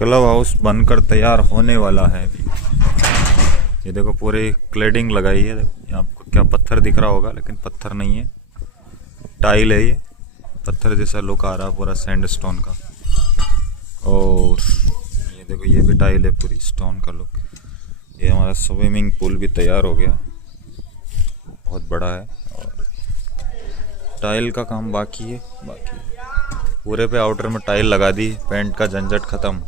Club house बनकर तैयार होने वाला है अभी। ये देखो पूरी क्लेडिंग लगाई है। देखो आपको क्या पत्थर दिख रहा होगा, लेकिन पत्थर नहीं है, टाइल है। ये पत्थर जैसा लुक आ रहा पूरा सैंडस्टोन का। और ये देखो ये भी टाइल है, पूरी स्टोन का लुक। ये हमारा स्विमिंग पूल भी तैयार हो गया, बहुत बड़ा है। और टाइल का काम बाकी है, पूरे पे आउटर में टाइल लगा दी, पेंट का झंझट खत्म।